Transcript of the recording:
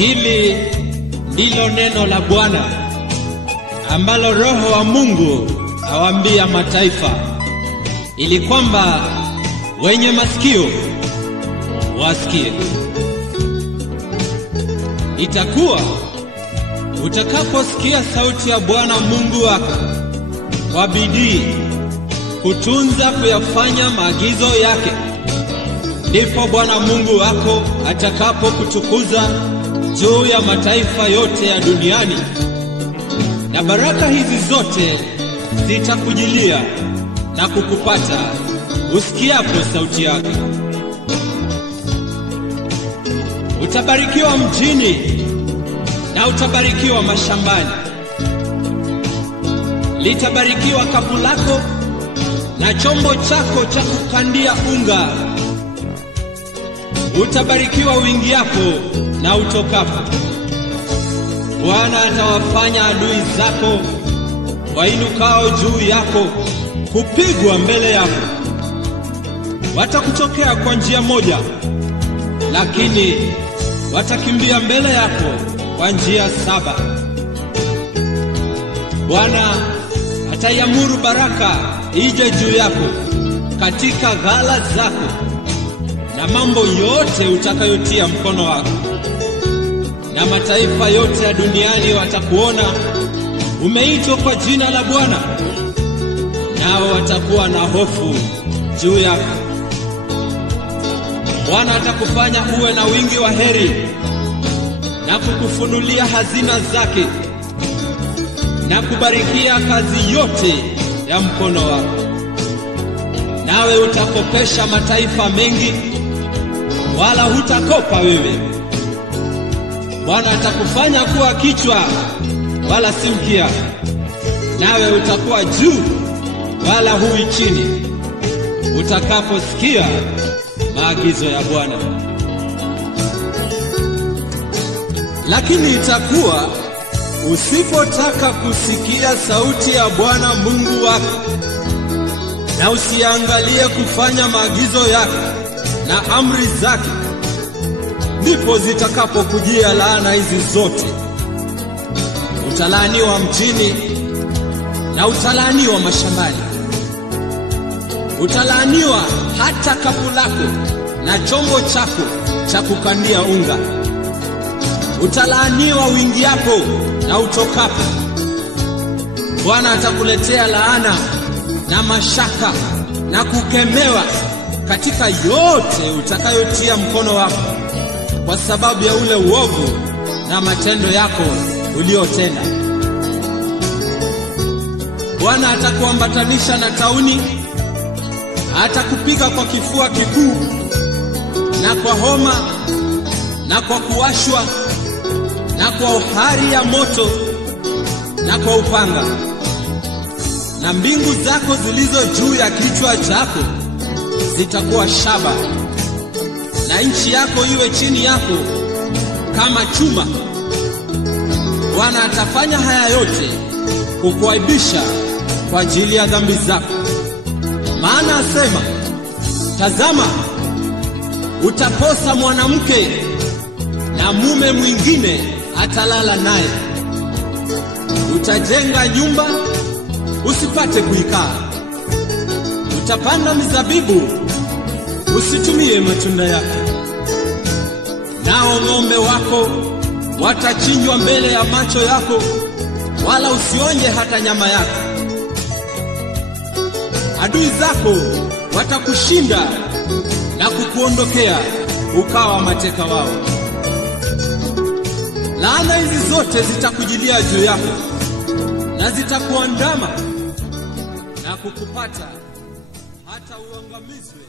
Hili ndilo neno la Bwana ambalo Roho wa Mungu awaambia mataifa, ili kwamba wenye masikio wasikie. Itakuwa utakaposikia sauti ya Bwana Mungu wako kwa bidii kutunza kuyafanya maagizo yake, ndipo Bwana Mungu wako atakapokutukuza juu ya mataifa yote ya duniani, na baraka hizi zote zitakujilia na kukupata usikiapo sauti yake. Utabarikiwa mjini na utabarikiwa mashambani. Litabarikiwa kapu lako na chombo chako cha kukandia unga. Utabarikiwa uingiapo na utokapo. Bwana atawafanya adui zako wainukao juu yako kupigwa mbele yako. Watakutokea kwa njia moja, lakini watakimbia mbele yako kwa njia 7. Bwana ataiamuru baraka ije juu yako katika ghala zako na mambo yote utakayotia mkono wako. Na mataifa yote ya duniani watakuona umeitwa kwa jina la Bwana, nao watakuwa na hofu juu yako. Bwana atakufanya uwe na wingi wa heri na kukufunulia hazina zake na kubarikia kazi yote ya mkono wako. Nawe utakopesha mataifa mengi, wala hutakopa wewe. Bwana atakufanya kuwa kichwa wala si mkia, nawe utakuwa juu wala hui chini, utakaposikia maagizo ya Bwana. Lakini itakuwa usipotaka kusikia sauti ya Bwana Mungu wako na usiangalie kufanya maagizo yake na amri zake, ndipo zitakapokujia laana hizi zote. Utalaaniwa mjini na utalaaniwa mashambani. Utalaaniwa hata kapu lako na chombo chako cha kukandia unga. Utalaaniwa uingiapo na utokapo. Bwana atakuletea laana na mashaka na kukemewa katika yote utakayotia mkono wako, kwa sababu ya ule uovu na matendo yako uliotenda. Bwana atakuambatanisha na tauni, atakupiga kwa kifua kikuu na kwa homa na kwa kuwashwa na kwa uhari ya moto na kwa upanga. Na mbingu zako zilizo juu ya kichwa chako zitakuwa shaba, na nchi yako iwe chini yako kama chuma. Bwana atafanya haya yote kukuaibisha kwa ajili ya dhambi zako. Maana asema, tazama, utaposa mwanamke na mume mwingine atalala naye. Utajenga nyumba usipate kuikaa. Utapanda mizabibu usitumie matunda yake. Nao ng'ombe wako watachinjwa mbele ya macho yako, wala usionje hata nyama yake. Adui zako watakushinda na kukuondokea ukawa mateka wao. Laana hizi zote zitakujilia juu yako na zitakuandama na kukupata hata uangamizwe.